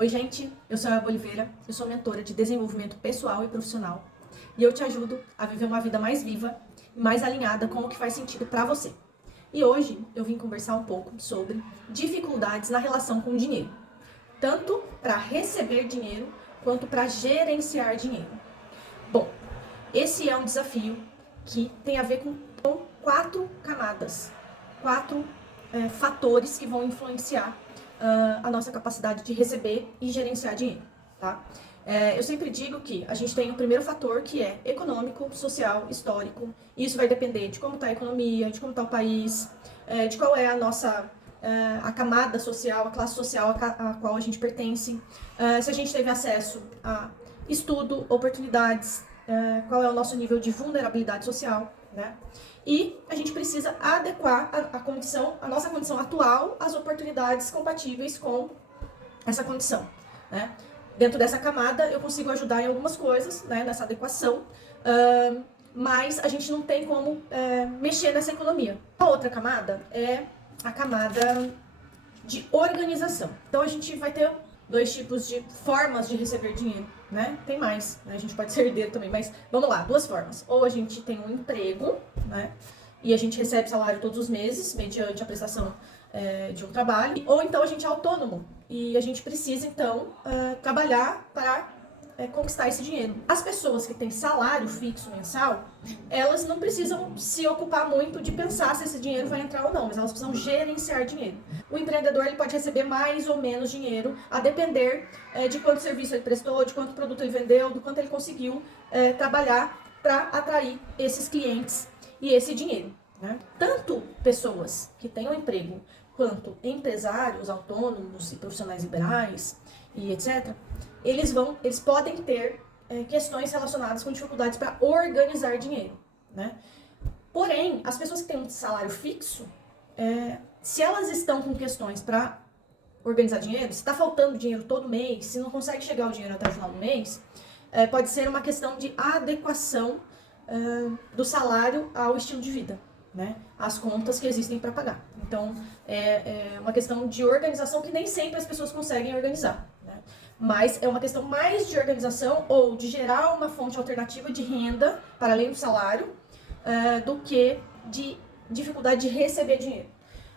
Oi gente, eu sou a Eva Oliveira, eu sou mentora de desenvolvimento pessoal e profissional e eu te ajudo a viver uma vida mais viva e mais alinhada com o que faz sentido para você. E hoje eu vim conversar um pouco sobre dificuldades na relação com o dinheiro, tanto para receber dinheiro quanto para gerenciar dinheiro. Bom, esse é um desafio que tem a ver com quatro camadas, quatro fatores que vão influenciar a nossa capacidade de receber e gerenciar dinheiro, tá? Eu sempre digo que a gente tem o primeiro fator, que é econômico, social, histórico. E isso vai depender de como está a economia, de como está o país, de qual é a nossa a camada social, a classe social a qual a gente pertence, se a gente teve acesso a estudo, oportunidades, qual é o nosso nível de vulnerabilidade social, né? E a gente precisa adequar a nossa condição atual às oportunidades compatíveis com essa condição, né? Dentro dessa camada eu consigo ajudar em algumas coisas, né, nessa adequação, mas a gente não tem como mexer nessa economia. A outra camada é a camada de organização. Então a gente vai ter dois tipos de formas de receber dinheiro, né? Tem mais, né? A gente pode ser herdeiro também, mas vamos lá, duas formas. Ou a gente tem um emprego, né? E a gente recebe salário todos os meses, mediante a prestação de um trabalho. Ou então a gente é autônomo e a gente precisa, então, trabalhar para conquistar esse dinheiro. As pessoas que têm salário fixo mensal, elas não precisam se ocupar muito de pensar se esse dinheiro vai entrar ou não, mas elas precisam gerenciar dinheiro. O empreendedor ele pode receber mais ou menos dinheiro, a depender de quanto serviço ele prestou, de quanto produto ele vendeu, do quanto ele conseguiu trabalhar para atrair esses clientes e esse dinheiro, né? Tanto pessoas que têm um emprego, quanto empresários, autônomos e profissionais liberais e etc., eles podem ter questões relacionadas com dificuldades para organizar dinheiro, né? Porém, as pessoas que têm um salário fixo, se elas estão com questões para organizar dinheiro, se está faltando dinheiro todo mês, se não consegue chegar o dinheiro até o final do mês, pode ser uma questão de adequação do salário ao estilo de vida, né? As contas que existem para pagar. Então, é uma questão de organização que nem sempre as pessoas conseguem organizar, né? Mas é uma questão mais de organização ou de gerar uma fonte alternativa de renda para além do salário do que de dificuldade de receber dinheiro.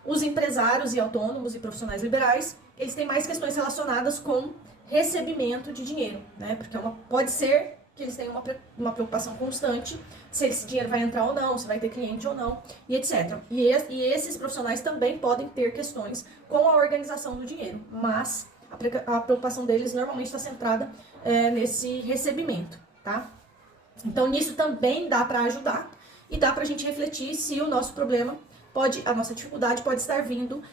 Os empresários e autônomos e profissionais liberais, eles têm mais questões relacionadas com recebimento de dinheiro, né? Porque pode ser que eles tenham uma preocupação constante se esse dinheiro vai entrar ou não, se vai ter cliente ou não, e etc. E esses profissionais também podem ter questões com a organização do dinheiro, mas a preocupação deles normalmente está centrada nesse recebimento, tá? Então, nisso também dá para ajudar e dá para a gente refletir se o nosso problema a nossa dificuldade pode estar vindo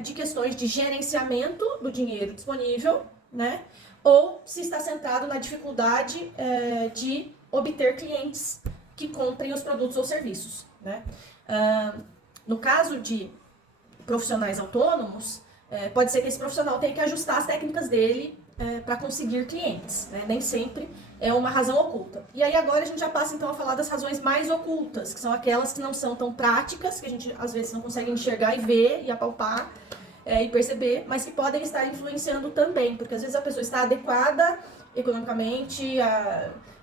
de questões de gerenciamento do dinheiro disponível, né? Ou se está centrado na dificuldade de obter clientes que comprem os produtos ou serviços, né? No caso de profissionais autônomos, pode ser que esse profissional tenha que ajustar as técnicas dele para conseguir clientes, né? Nem sempre é uma razão oculta. E aí agora a gente já passa então a falar das razões mais ocultas, que são aquelas que não são tão práticas, que a gente às vezes não consegue enxergar e ver e apalpar e perceber, mas que podem estar influenciando também, porque às vezes a pessoa está adequada economicamente,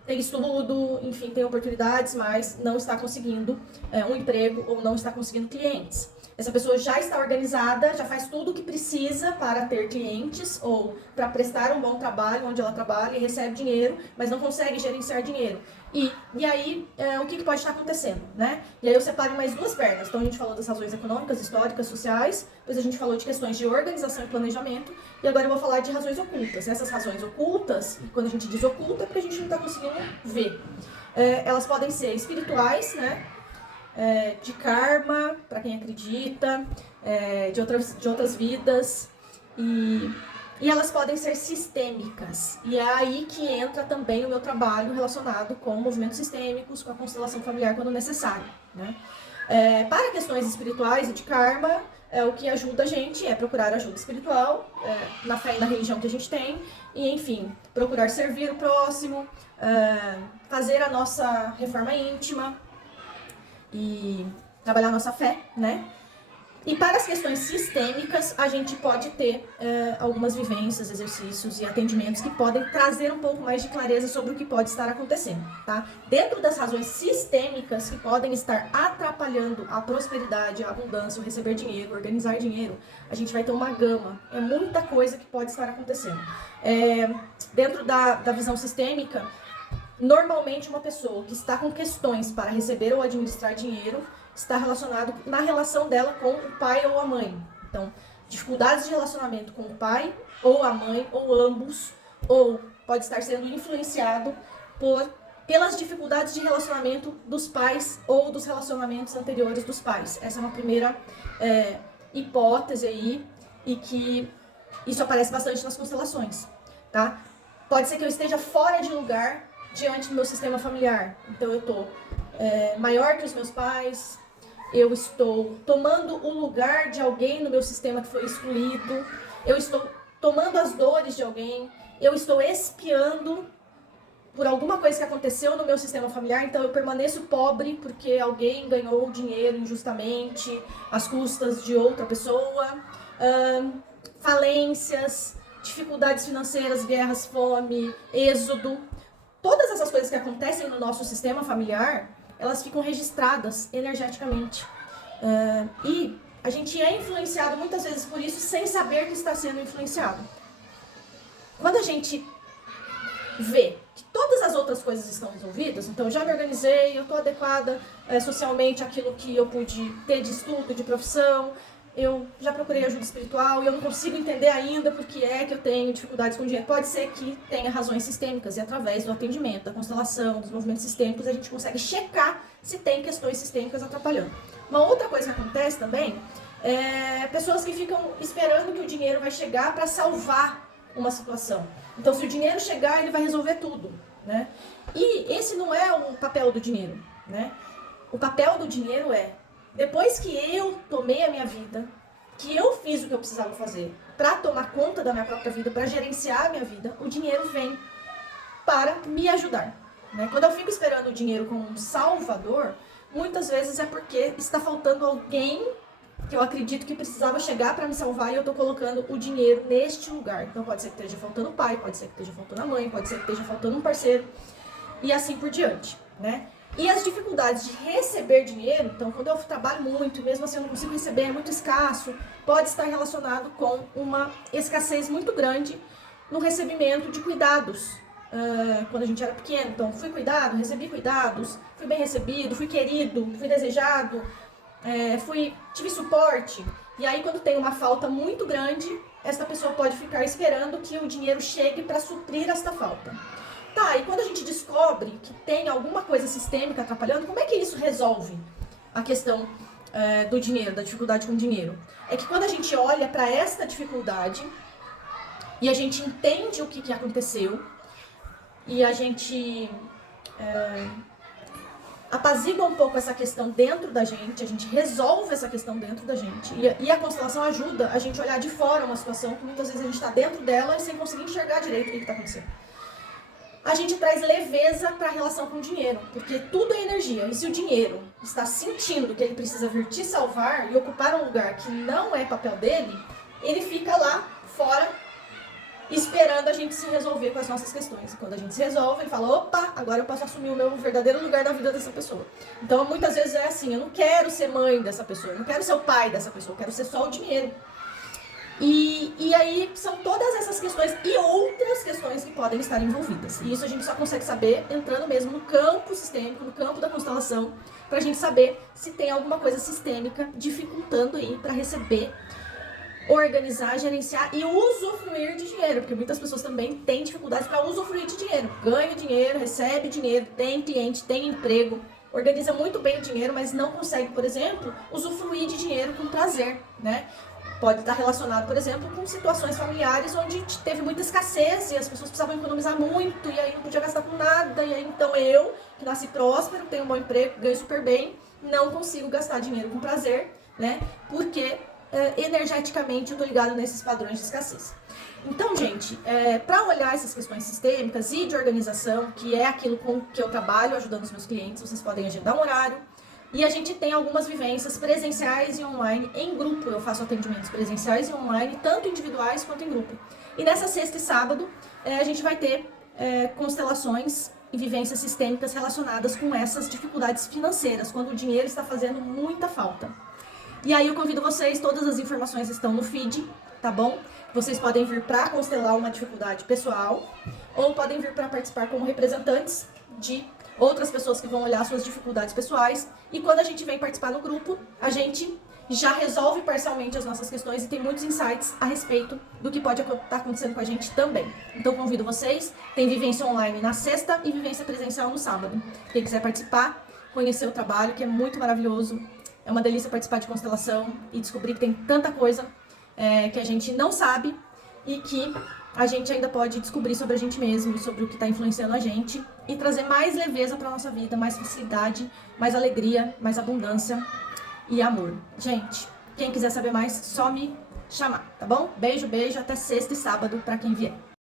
tem estudo, enfim, tem oportunidades, mas não está conseguindo um emprego ou não está conseguindo clientes. Essa pessoa já está organizada, já faz tudo o que precisa para ter clientes ou para prestar um bom trabalho onde ela trabalha e recebe dinheiro, mas não consegue gerenciar dinheiro. E aí, o que pode estar acontecendo, né? E aí eu separo mais duas pernas. Então a gente falou das razões econômicas, históricas, sociais, depois a gente falou de questões de organização e planejamento, e agora eu vou falar de razões ocultas. Essas razões ocultas, quando a gente diz oculta, é porque a gente não está conseguindo ver. Elas podem ser espirituais, né? De karma, para quem acredita, de outras vidas, e elas podem ser sistêmicas. E é aí que entra também o meu trabalho relacionado com movimentos sistêmicos, com a constelação familiar quando necessário, né? Para questões espirituais e de karma, o que ajuda a gente é procurar ajuda espiritual, na fé e na religião que a gente tem, e enfim, procurar servir o próximo, fazer a nossa reforma íntima, e trabalhar a nossa fé, né? E para as questões sistêmicas, a gente pode ter algumas vivências, exercícios e atendimentos que podem trazer um pouco mais de clareza sobre o que pode estar acontecendo, tá? Dentro das razões sistêmicas que podem estar atrapalhando a prosperidade, a abundância, o receber dinheiro, organizar dinheiro, a gente vai ter uma gama, é muita coisa que pode estar acontecendo. Dentro da visão sistêmica, normalmente uma pessoa que está com questões para receber ou administrar dinheiro está relacionado na relação dela com o pai ou a mãe. Então, dificuldades de relacionamento com o pai ou a mãe, ou ambos, ou pode estar sendo influenciado pelas dificuldades de relacionamento dos pais ou dos relacionamentos anteriores dos pais. Essa é uma primeira hipótese aí, e que isso aparece bastante nas constelações, tá? Pode ser que eu esteja fora de lugar diante do meu sistema familiar. Então eu estou maior que os meus pais, eu estou tomando o lugar de alguém no meu sistema que foi excluído, eu estou tomando as dores de alguém, eu estou expiando por alguma coisa que aconteceu no meu sistema familiar, então eu permaneço pobre porque alguém ganhou dinheiro injustamente às custas de outra pessoa, falências, dificuldades financeiras, guerras, fome, êxodo. Todas essas coisas que acontecem no nosso sistema familiar, elas ficam registradas energeticamente. E a gente é influenciado muitas vezes por isso sem saber que está sendo influenciado. Quando a gente vê que todas as outras coisas estão resolvidas, então eu já me organizei, eu estou adequada socialmente àquilo que eu pude ter de estudo, de profissão, eu já procurei ajuda espiritual e eu não consigo entender ainda por que é que eu tenho dificuldades com dinheiro. Pode ser que tenha razões sistêmicas e através do atendimento, da constelação, dos movimentos sistêmicos, a gente consegue checar se tem questões sistêmicas atrapalhando. Uma outra coisa que acontece também é pessoas que ficam esperando que o dinheiro vai chegar para salvar uma situação. Então, se o dinheiro chegar, ele vai resolver tudo, né? E esse não é o papel do dinheiro, né? O papel do dinheiro é, depois que eu tomei a minha vida, que eu fiz o que eu precisava fazer para tomar conta da minha própria vida, para gerenciar a minha vida, o dinheiro vem para me ajudar, né? Quando eu fico esperando o dinheiro como um salvador, muitas vezes é porque está faltando alguém que eu acredito que precisava chegar para me salvar e eu estou colocando o dinheiro neste lugar. Então pode ser que esteja faltando o pai, pode ser que esteja faltando a mãe, pode ser que esteja faltando um parceiro e assim por diante, né? E as dificuldades de receber dinheiro, então quando eu trabalho muito, mesmo assim eu não consigo receber, é muito escasso, pode estar relacionado com uma escassez muito grande no recebimento de cuidados. Quando a gente era pequeno, então fui cuidado, recebi cuidados, fui bem recebido, fui querido, fui desejado, tive suporte. E aí quando tem uma falta muito grande, esta pessoa pode ficar esperando que o dinheiro chegue para suprir esta falta. Tá, e quando a gente descobre que tem alguma coisa sistêmica atrapalhando, como é que isso resolve a questão do dinheiro, da dificuldade com o dinheiro? É que quando a gente olha para esta dificuldade e a gente entende o que aconteceu e a gente apazigua um pouco essa questão dentro da gente, a gente resolve essa questão dentro da gente. E a constelação ajuda a gente a olhar de fora uma situação que muitas vezes a gente está dentro dela e sem conseguir enxergar direito o que está acontecendo. A gente traz leveza para a relação com o dinheiro, porque tudo é energia. E se o dinheiro está sentindo que ele precisa vir te salvar e ocupar um lugar que não é papel dele, ele fica lá fora esperando a gente se resolver com as nossas questões. Quando a gente se resolve, ele fala, opa, agora eu posso assumir o meu verdadeiro lugar na vida dessa pessoa. Então, muitas vezes é assim, eu não quero ser mãe dessa pessoa, eu não quero ser o pai dessa pessoa, eu quero ser só o dinheiro. E aí são todas essas questões e outras questões que podem estar envolvidas. E isso a gente só consegue saber entrando mesmo no campo sistêmico, no campo da constelação, pra gente saber se tem alguma coisa sistêmica dificultando aí para receber, organizar, gerenciar e usufruir de dinheiro, porque muitas pessoas também têm dificuldades para usufruir de dinheiro. Ganha dinheiro, recebe dinheiro, tem cliente, tem emprego, organiza muito bem o dinheiro, mas não consegue, por exemplo, usufruir de dinheiro com prazer, né? Pode estar relacionado, por exemplo, com situações familiares onde teve muita escassez e as pessoas precisavam economizar muito e aí não podia gastar com nada. E aí então eu, que nasci próspero, tenho um bom emprego, ganho super bem, não consigo gastar dinheiro com prazer, né? Porque energeticamente eu tô ligado nesses padrões de escassez. Então, gente, para olhar essas questões sistêmicas e de organização, que é aquilo com que eu trabalho ajudando os meus clientes, vocês podem agendar um horário E a gente tem algumas vivências presenciais e online em grupo. Eu faço atendimentos presenciais e online, tanto individuais quanto em grupo. E nessa sexta e sábado, a gente vai ter constelações e vivências sistêmicas relacionadas com essas dificuldades financeiras, quando o dinheiro está fazendo muita falta. E aí eu convido vocês, todas as informações estão no feed, tá bom? Vocês podem vir para constelar uma dificuldade pessoal, ou podem vir para participar como representantes de outras pessoas que vão olhar suas dificuldades pessoais. E quando a gente vem participar no grupo, a gente já resolve parcialmente as nossas questões e tem muitos insights a respeito do que pode estar acontecendo com a gente também. Então convido vocês, tem vivência online na sexta e vivência presencial no sábado. Quem quiser participar, conhecer o trabalho, que é muito maravilhoso. É uma delícia participar de constelação e descobrir que tem tanta coisa que a gente não sabe e que a gente ainda pode descobrir sobre a gente mesmo e sobre o que está influenciando a gente e trazer mais leveza para nossa vida, mais facilidade, mais alegria, mais abundância e amor. Gente, quem quiser saber mais, só me chamar, tá bom? Beijo, beijo, até sexta e sábado para quem vier.